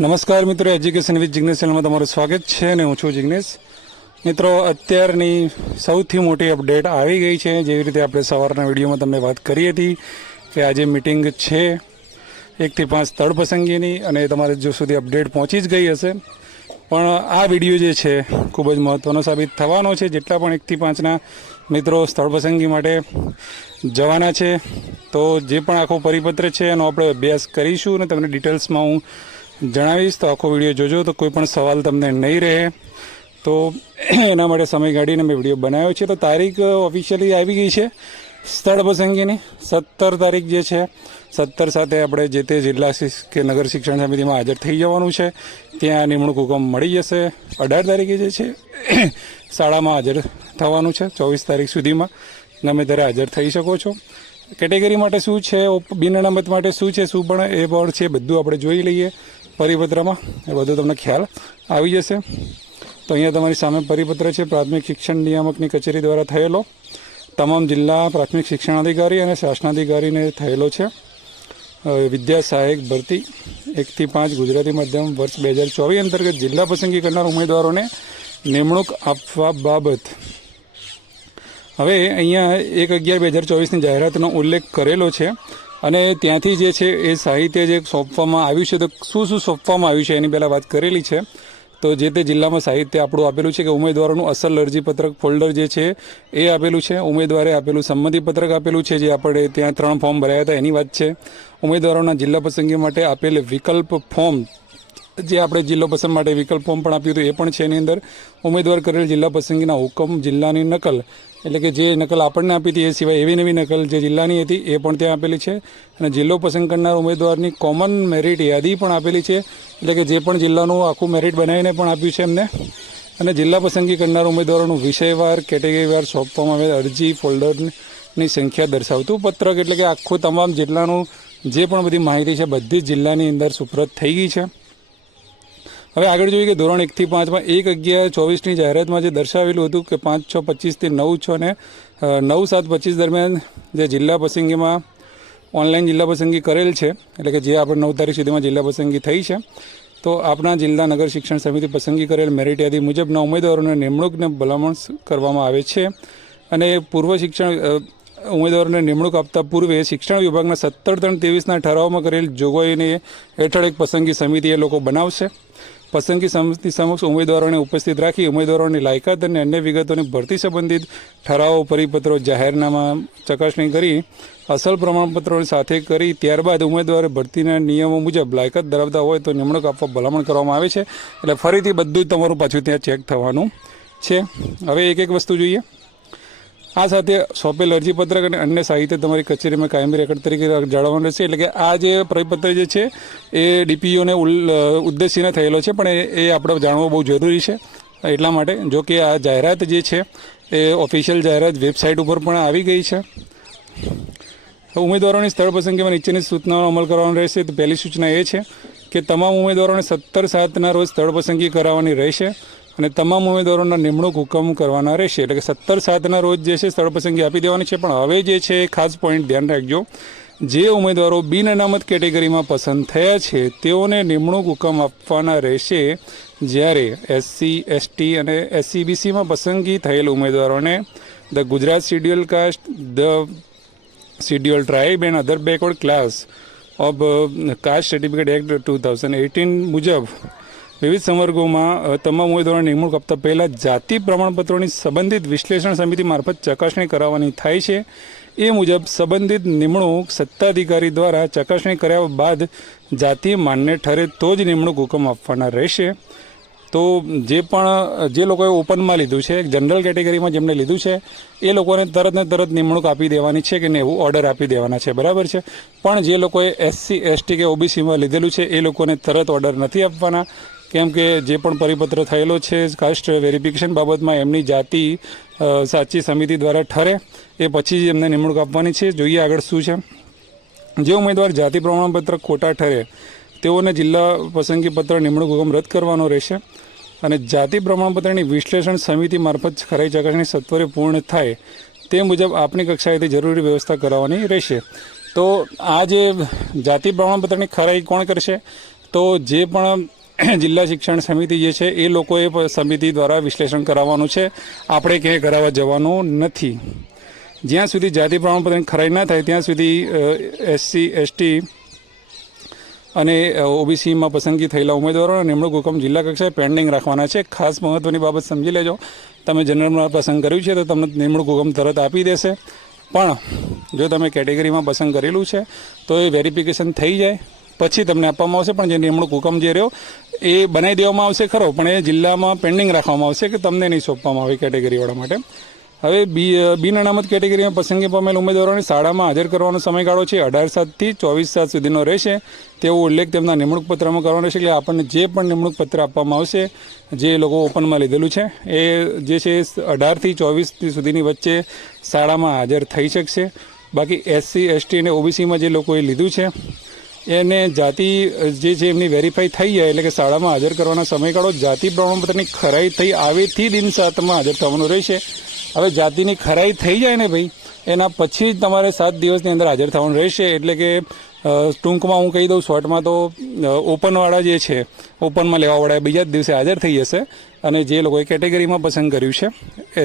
નમસ્કાર મિત્રો, education with Jignesh ચેનલમાં તમારું સ્વાગત છે અને હું છું જિગ્નેશ. મિત્રો, અત્યારની સૌથી મોટી અપડેટ આવી ગઈ છે. જેવી રીતે આપણે સવારના વિડીયોમાં તમને વાત કરી હતી કે આજે મિટિંગ છે 1 થી 5 સ્થળ પસંદગીની, અને તમારે જો સુધી અપડેટ પહોંચી જ ગઈ હશે. પણ આ વિડીયો જે છે ખૂબ જ મહત્ત્વનો સાબિત થવાનો છે. જેટલા પણ 1 થી 5ના મિત્રો સ્થળ પસંદગી માટે જવાના છે, તો જે પણ આખો પરિપત્ર છે એનો આપણે અભ્યાસ કરીશું અને તમને ડિટેલ્સમાં હું જણાવીશ. તો આખો વિડીયો જોજો તો કોઈ પણ સવાલ તમને નહીં રહે. તો એના માટે સમય કાઢીને મેં વિડીયો બનાવ્યો છે. તો તારીખ ઓફિશિયલી આવી ગઈ છે સ્થળ પસંદગીની. 17 તારીખ જે છે, 17 સાથે આપણે જે તે જિલ્લા કે નગર શિક્ષણ સમિતિમાં હાજર થઈ જવાનું છે. ત્યાં નિમણૂક હુકમ મળી જશે. 18 તારીખે જે છે શાળામાં હાજર થવાનું છે. 24 તારીખ સુધીમાં ગમે ત્યારે હાજર થઈ શકો છો. કેટેગરી માટે શું છે, બિન અનામત માટે શું છે, શું પણ એ પણ છે, બધું આપણે જોઈ લઈએ પરિપત્રમાં. એ બધું તમને ખ્યાલ આવી જશે. તો અહીંયા તમારી સામે પરિપત્ર છે. પ્રાથમિક શિક્ષણ નિયામકની કચેરી દ્વારા થયેલો, તમામ જિલ્લા પ્રાથમિક શિક્ષણાધિકારી અને શાસનાધિકારીને થયેલો છે. વિદ્યા સહાયક ભરતી 1 થી 5 ગુજરાતી માધ્યમ વર્ષ 2024 અંતર્ગત જિલ્લા પસંદગી કરનાર ઉમેદવારોને નિમણૂક આપવા બાબત. હવે અહીંયા 1/11/2024ની જાહેરાતનો ઉલ્લેખ કરેલો છે, અને ત્યાંથી જે છે એ સાહિત્ય જે સોંપવામાં આવ્યું છે, તો શું શું સોંપવામાં આવ્યું છે એની પહેલાં વાત કરેલી છે. તો જે તે જિલ્લામાં સાહિત્ય આપણું આપેલું છે કે ઉમેદવારોનું અસલ અરજીપત્રક ફોલ્ડર જે છે એ આપેલું છે. ઉમેદવારે આપેલું સંમતિપત્રક આપેલું છે, જે આપણે ત્યાં 3 ફોર્મ ભરાયા હતા એની વાત છે. ઉમેદવારોના જિલ્લા પસંદગી માટે આપેલ વિકલ્પ ફોર્મ, જે આપણે જિલ્લો પસંદ માટે વિકલ્પ ફોર્મ પણ આપ્યું હતું એ પણ છે એની અંદર. ઉમેદવાર કરેલ જિલ્લા પસંદગીના હુકમ જિલ્લાની નકલ, એટલે કે જે નકલ આપણને આપી હતી એ સિવાય એવી નવી નકલ જે જિલ્લાની હતી એ પણ ત્યાં આપેલી છે. અને જિલ્લો પસંદ કરનાર ઉમેદવારની કોમન મેરિટ યાદી પણ આપેલી છે, એટલે કે જે પણ જિલ્લાનું આખું મેરિટ બનાવીને પણ આપ્યું છે એમને. અને જિલ્લા પસંદગી કરનાર ઉમેદવારોનું વિષયવાર કેટેગરીવાર સોંપવામાં આવેલ અરજી ફોલ્ડરની સંખ્યા દર્શાવતું પત્રક, એટલે કે આખું તમામ જિલ્લાનું જે પણ બધી માહિતી છે બધી જ જિલ્લાની અંદર સુપ્રત થઈ ગઈ છે. હવે આગળ જોઈએ કે ધોરણ 1 થી 5માં 1/11/24ની જાહેરાતમાં જે દર્શાવેલું હતું કે 5/6/25 થી 9/6 અને 9/7/25 દરમિયાન જે જિલ્લા પસંદગીમાં ઓનલાઈન જિલ્લા પસંદગી કરેલ છે, એટલે કે જે આપણે 9 તારીખ સુધીમાં જિલ્લા પસંદગી થઈ છે, તો આપણા જિલ્લા નગર શિક્ષણ સમિતિ પસંદગી કરેલ મેરિટ યાદી મુજબના ઉમેદવારોને નિમણૂકને ભલામણ કરવામાં આવે છે. અને પૂર્વ શિક્ષણ ઉમેદવારોને નિમણૂક આપતા પૂર્વે શિક્ષણ વિભાગના 17/3/23ના ઠરાવમાં કરેલ જોગવાઈની હેઠળ એક પસંદગી સમિતિ એ લોકો બનાવશે. પસંદગી સમિતિ સમક્ષ ઉમેદવારોને ઉપસ્થિત રાખી ઉમેદવારોની લાયકાત અને અન્ય વિગતોની ભરતી સંબંધિત ઠરાવો, પરિપત્રો, જાહેરનામા ચકાસણી કરી અસલ પ્રમાણપત્રોની સાથે કરી ત્યારબાદ ઉમેદવારે ભરતીના નિયમો મુજબ લાયકાત ધરાવતા હોય તો નિમણૂક આપવા ભલામણ કરવામાં આવે છે. એટલે ફરીથી બધું જ તમારું પાછું ત્યાં ચેક થવાનું છે. હવે એક એક વસ્તુ જોઈએ. આ સાથે સોંપેલ અરજીપત્રક અને અન્ય સાહિત્ય તમારી કચેરીમાં કાયમી રેકોર્ડ તરીકે જાળવવાનું રહેશે. એટલે કે આ જે પરિપત્ર જે છે એ ડીપીઓને ઉદ્દેશીને થયેલો છે, પણ એ આપણે જાણવું બહુ જરૂરી છે. એટલા માટે જો કે આ જાહેરાત જે છે એ ઓફિશિયલ જાહેરાત વેબસાઇટ ઉપર પણ આવી ગઈ છે. ઉમેદવારોની સ્થળ પસંદગીમાં નીચેની સૂચનાઓનો અમલ કરવાનો રહેશે. તો પહેલી સૂચના એ છે કે તમામ ઉમેદવારોને 17/7ના રોજ સ્થળ પસંદગી કરાવવાની રહેશે, અને તમામ ઉમેદવારોના નિમણૂક હુકમ કરવાના રહેશે. એટલે કે 17/7ના રોજ જે છે સ્થળ પસંદગી આપી દેવાની છે. પણ હવે જે છે ખાસ પોઈન્ટ ધ્યાન રાખજો, જે ઉમેદવારો બિન અનામત કેટેગરીમાં પસંદ થયા છે તેઓને નિમણૂક હુકમ આપવાના રહેશે. જ્યારે SC, ST અને SCBCમાં પસંદગી થયેલ ઉમેદવારોને the Gujarat scheduled caste, the scheduled tribe and other backward class of caste certificate act 2018 મુજબ વિવિધ સંવર્ગોમાં તમામ ઉમેદવારોને નિમણૂક આપતા પહેલાં જાતિ પ્રમાણપત્રોની સંબંધિત વિશ્લેષણ સમિતિ મારફત ચકાસણી કરાવવાની થાય છે. એ મુજબ સંબંધિત નિમણૂક સત્તાધિકારી દ્વારા ચકાસણી કર્યા બાદ જાતિ માન્ય ઠરે તો જ નિમણૂક હુકમ આપવાના રહેશે. તો જે લોકોએ ઓપનમાં લીધું છે, જનરલ કેટેગરીમાં જેમણે લીધું છે એ લોકોને તરત ને તરત નિમણૂક આપી દેવાની છે કે ને એવું ઓર્ડર આપી દેવાના છે, બરાબર છે. પણ જે લોકોએ SC, ST કે OBCમાં લીધેલું છે એ લોકોને તરત ઓર્ડર નથી આપવાના, કેમ કે જે પણ પરિપત્ર થયેલો છે કાસ્ટ વેરિફિકેશન બાબતમાં એમની જાતિ સાચી સમિતિ દ્વારા ઠરે એ પછી જ એમને નિમણૂક આપવાની છે. જોઈએ આગળ શું છે. જે ઉમેદવાર જાતિ પ્રમાણપત્ર ખોટા ઠરે તેઓને જિલ્લા પસંદગી પત્ર નિમણૂક હુકમ રદ કરવાનો રહેશે. અને જાતિ પ્રમાણપત્રની વિશ્લેષણ સમિતિ મારફત ખરાઈ ચકાસણી સત્વરે પૂર્ણ થાય તે મુજબ આપણી કક્ષાએથી જરૂરી વ્યવસ્થા કરાવવાની રહેશે. તો આ જે જાતિ પ્રમાણપત્રની ખરાઈ કોણ કરશે? તો જે પણ જિલ્લા શિક્ષણ સમિતિ જે છે એ લોકોએ સમિતિ દ્વારા વિશ્લેષણ કરાવવાનું છે, આપણે ક્યાંય કરાવવા જવાનું નથી. જ્યાં સુધી જાતિ પ્રમાણપત્રની ખરાઈ ના થાય ત્યાં સુધી SC ST અને OBCમાં પસંદગી થયેલા ઉમેદવારોના નિમણૂક હુકમ જિલ્લા કક્ષાએ પેન્ડિંગ રાખવાના છે. ખાસ મહત્ત્વની બાબત સમજી લેજો, તમે જનરલમાં પસંદ કર્યું છે તો તમને નિમણૂક હુકમ તરત આપી દેશે, પણ જો તમે કેટેગરીમાં પસંદ કરેલું છે તો એ વેરિફિકેશન થઈ જાય પછી તમને આપવામાં આવશે. પણ જે નિમણૂક હુકમ જે રહ્યો એ બનાવી દેવામાં આવશે ખરો, પણ એ જિલ્લામાં પેન્ડિંગ રાખવામાં આવશે કે તમને નહીં સોંપવામાં આવે કેટેગરીવાળા માટે. હવે બિન અનામત કેટેગરીમાં પસંદગી પામેલ ઉમેદવારોને શાળામાં હાજર કરવાનો સમયગાળો છે 18/7 થી 24/7 સુધીનો રહેશે, તેવો ઉલ્લેખ તેમના નિમણૂક પત્રમાં કરવાનો રહેશે. એટલે આપણને જે પણ નિમણૂક પત્ર આપવામાં આવશે, જે લોકો ઓપનમાં લીધેલું છે એ જે છે 18 થી 24 સુધીની વચ્ચે શાળામાં હાજર થઈ શકશે. બાકી SC ST અને OBCમાં જે લોકોએ લીધું છે એને જાતિ જે છે એમની વેરીફાઈ થઈ જાય, એટલે કે શાળામાં હાજર કરવાના સમયગાળો જાતિ પ્રમાણપત્રની ખરાઈ થઈ આવેથી દિન 7માં હાજર થવાનું રહેશે. હવે જાતિની ખરાઈ થઈ જાય ને ભાઈ, એના પછી જ તમારે 7 દિવસની અંદર હાજર થવાનું રહેશે. એટલે કે ટૂંકમાં હું કહી દઉં, શોર્ટમાં તો ઓપનવાળા જે છે, ઓપનમાં લેવાવાળા બીજા જ દિવસે હાજર થઈ જશે. અને જે લોકોએ કેટેગરીમાં પસંદ કર્યું છે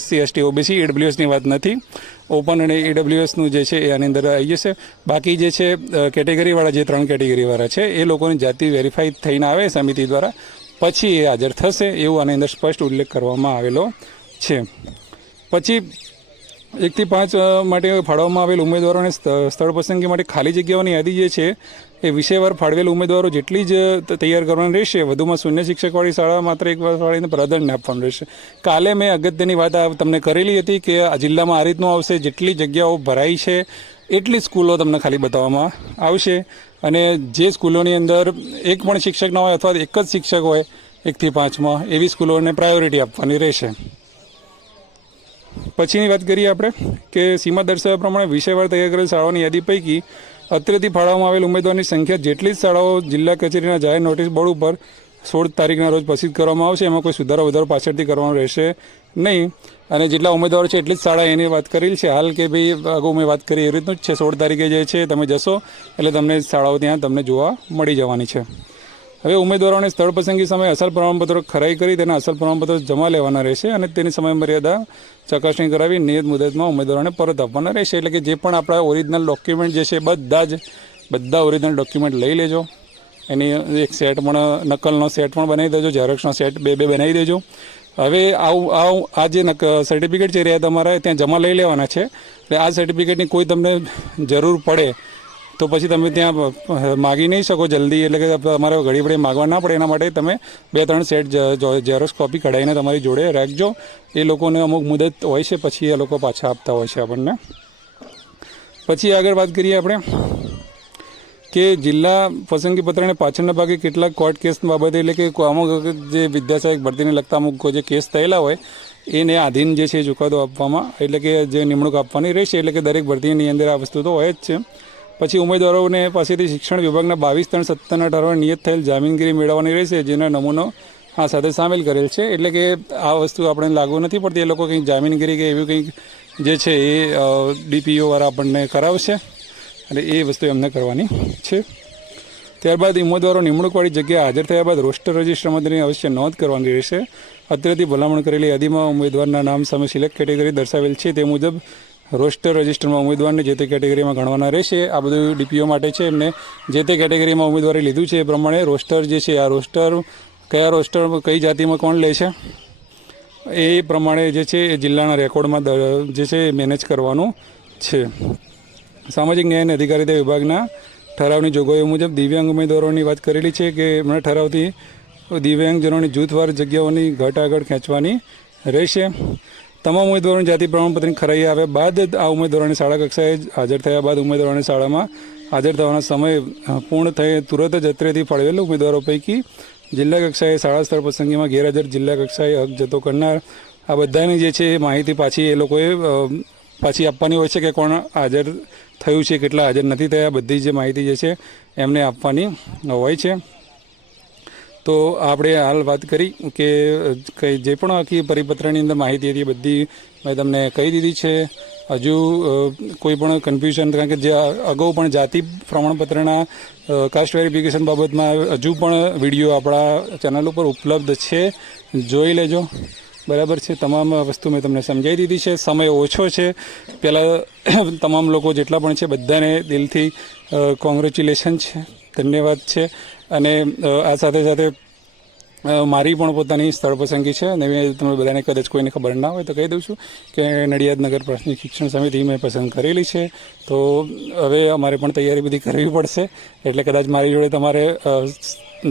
SC ST OBC EWSની વાત નથી, ઓપન અને EWSનું જે છે એ આની અંદર આવી જશે. બાકી જે છે કેટેગરીવાળા, જે 3 કેટેગરીવાળા છે એ લોકોની જાતિ વેરીફાઈ થઈને આવે સમિતિ દ્વારા, પછી એ હાજર થશે, એવું આની અંદર સ્પષ્ટ ઉલ્લેખ કરવામાં આવેલો છે. પછી 1 થી 5 માટે ફાળવવામાં આવેલ ઉમેદવારોને સ્થળ પસંદગી માટે ખાલી જગ્યાઓની યાદી જે છે એ વિષયવાર ફાળવેલ ઉમેદવારો જેટલી જ તૈયાર કરવાની રહેશે. વધુમાં શૂન્ય શિક્ષકવાળી શાળા માત્ર એક વાળીને પ્રાધાન્ય આપવાનું રહેશે. કાલે મેં અગત્યની વાત તમને કરેલી હતી કે આ જિલ્લામાં આ રીતનું આવશે, જેટલી જગ્યાઓ ભરાઈ છે એટલી સ્કૂલો તમને ખાલી બતાવવામાં આવશે. અને જે સ્કૂલોની અંદર એક પણ શિક્ષક ના હોય અથવા એક જ શિક્ષક હોય 1 થી 5માં, એવી સ્કૂલોને પ્રાયોરિટી આપવાની રહેશે. પછીની વાત કરીએ આપણે કે સીમા દર્શાવ્યા પ્રમાણે વિષયવાર તૈયાર કરેલ શાળાઓની યાદી પૈકી અત્રેથી ફાળવવામાં આવેલ ઉમેદવારની સંખ્યા જેટલી જ શાળાઓ જિલ્લા કચેરીના જાહેર નોટિસ બોર્ડ ઉપર 16 તારીખના રોજ પ્રસિદ્ધ કરવામાં આવશે. એમાં કોઈ સુધારો વધારો પાછળથી કરવાનો રહેશે નહીં. અને જેટલા ઉમેદવારો છે એટલી જ શાળા એની વાત કરેલ છે હાલ, કે ભાઈ અગાઉ મેં વાત કરી એ રીતનું જ છે. 16 તારીખે જે છે તમે જશો એટલે તમને શાળાઓ ત્યાં તમને જોવા મળી જવાની છે. હવે ઉમેદવારોને સ્થળ પસંદગી સમયે અસલ પ્રમાણપત્રો ખરાઈ કરી તેના અસલ પ્રમાણપત્રો જમા લેવાના રહેશે અને તેની સમય મર્યાદા ચકાસણી કરાવી નિયત મુદતમાં ઉમેદવારોને પરત આપવાના રહેશે. એટલે કે જે પણ આપણા ઓરિજિનલ ડોક્યુમેન્ટ જે છે બધા ઓરિજિનલ ડોક્યુમેન્ટ લઈ લેજો. એની એક સેટ પણ, નકલનો સેટ પણ બનાવી દેજો, ઝેરોક્સનો સેટ બે બનાવી દેજો. હવે આ જે સર્ટિફિકેટ છે એ તમારે ત્યાં જમા લઈ લેવાના છે. એટલે આ સર્ટિફિકેટની કોઈ તમને જરૂર પડે તો પછી તમે ત્યાં માગી નહીં શકો જલ્દી, એટલે કે તમારે ઘડી ઘડી માગવા ના પડે. એના માટે તમે 2-3 સેટ ઝેરોક્સ કોપી કઢાવીને તમારી જોડે રાખજો. એ લોકોને અમુક મુદત હોય છે, પછી એ લોકો પાછા આપતા હોય છે આપણને. પછી આગળ વાત કરીએ આપણે કે જિલ્લા પસંદગી પત્રને પાછળના ભાગે કેટલાક કોર્ટ કેસ બાબતે, એટલે કે અમુક જે વિદ્યાસહાયક ભરતીને લગતા અમુક જે કેસ થયેલા હોય એને આધીન જે છે ચુકાદો આપવામાં, એટલે કે જે નિમણૂક આપવાની રહેશે. એટલે કે દરેક ભરતીની અંદર આ વસ્તુ તો હોય જ છે. પછી ઉમેદવારોને પાસેથી શિક્ષણ વિભાગના 22/3/17ના ઠરાવમાં નિયત થયેલ જામીનગીરી મેળવવાની રહેશે, જેનો નમૂનો આ સાથે સામેલ કરેલ છે. એટલે કે આ વસ્તુ આપણે લાગુ નથી પડતી. એ લોકો કંઈક જામીનગીરી કે એવી કંઈક જે છે એ DPO વાળા આપણને કરાવશે અને એ વસ્તુ એમને કરવાની છે. ત્યારબાદ ઉમેદવારો નિમણૂકવાળી જગ્યાએ હાજર થયા બાદ રોસ્ટર રજિસ્ટરમાં તેની અવશ્ય નોંધ કરવાની રહેશે. અત્રેથી ભલામણ કરેલી યાદીમાં ઉમેદવારના નામ સામે સિલેક્ટ કેટેગરી દર્શાવેલ છે તે મુજબ રોસ્ટર રજિસ્ટરમાં ઉમેદવારને જે તે કેટેગરીમાં ગણવાના રહેશે. આ બધું DPO માટે છે. એમને જે તે કેટેગરીમાં ઉમેદવારી લીધું છે એ પ્રમાણે રોસ્ટર જે છે, આ રોસ્ટર કયા રોસ્ટર કઈ જાતિમાં કોણ લે છે એ પ્રમાણે જે છે એ જિલ્લાના રેકોર્ડમાં જે છે મેનેજ કરવાનું છે. સામાજિક ન્યાય અને અધિકારીતા વિભાગના ઠરાવની જોગવાઈઓ મુજબ દિવ્યાંગ ઉમેદવારોની વાત કરેલી છે કે એમના ઠરાવથી દિવ્યાંગજનોની જૂથવાર જગ્યાઓની ઘટ આગળ ખેંચવાની રહેશે. તમામ ઉમેદવારોની જાતિ પ્રમાણપત્રની ખરાઈ આવ્યા બાદ આ ઉમેદવારોને શાળા કક્ષાએ હાજર થયા બાદ ઉમેદવારોને શાળામાં હાજર થવાના સમય પૂર્ણ થયે તુરત જ અત્રેથી ફાળવેલ ઉમેદવારો પૈકી જિલ્લા કક્ષાએ શાળા સ્થળ પસંદગીમાં ગેરહાજર જિલ્લા કક્ષાએ હક જતો કરનાર આ બધાની જે છે એ માહિતી પાછી એ લોકોએ પાછી આપવાની હોય છે કે કોણ હાજર થયું છે, કેટલા હાજર નથી થયા, બધી જે માહિતી જે છે એમને આપવાની હોય છે. તો આપણે હાલ વાત કરી કે જે પણ આખી પરિપત્રની અંદર માહિતી હતી બધી મેં તમને કહી દીધી છે. હજુ કોઈ પણ કન્ફ્યુઝન, કારણ કે જે અગાઉ પણ જાતિ પ્રમાણપત્રના કાસ્ટ વેરિફિકેશન બાબતમાં હજુ પણ વિડીયો આપણા ચેનલ ઉપર ઉપલબ્ધ છે, જોઈ લેજો. બરાબર છે. તમામ વસ્તુ મેં તમને સમજાવી દીધી છે. સમય ઓછો છે. પહેલાં તમામ લોકો જેટલા પણ છે બધાને દિલથી કોંગ્રેચ્યુલેશન છે, ધન્યવાદ છે. અને આ સાથે સાથે મારી પણ પોતાની સ્થળ પસંદગી છે અને મેં તમને બધાને કદાચ કોઈને ખબર ના હોય તો કહી દઉં છું કે નડિયાદ નગર પ્રાથમિક શિક્ષણ સમિતિ મેં પસંદ કરેલી છે. તો હવે અમારે પણ તૈયારી બધી કરવી પડશે, એટલે કદાચ મારી જોડે તમારે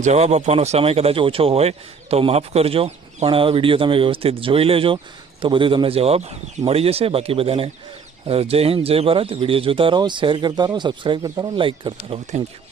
જવાબ આપવાનો સમય કદાચ ઓછો હોય તો માફ કરજો, પણ આ વિડીયો તમે વ્યવસ્થિત જોઈ લેજો તો બધું તમને જવાબ મળી જશે. બાકી બધાને જય હિન્દ, જય ભારત. વિડીયો જોતા રહો, શેર કરતા રહો, સબસ્ક્રાઈબ કરતા રહો, લાઇક કરતા રહો. Thank you.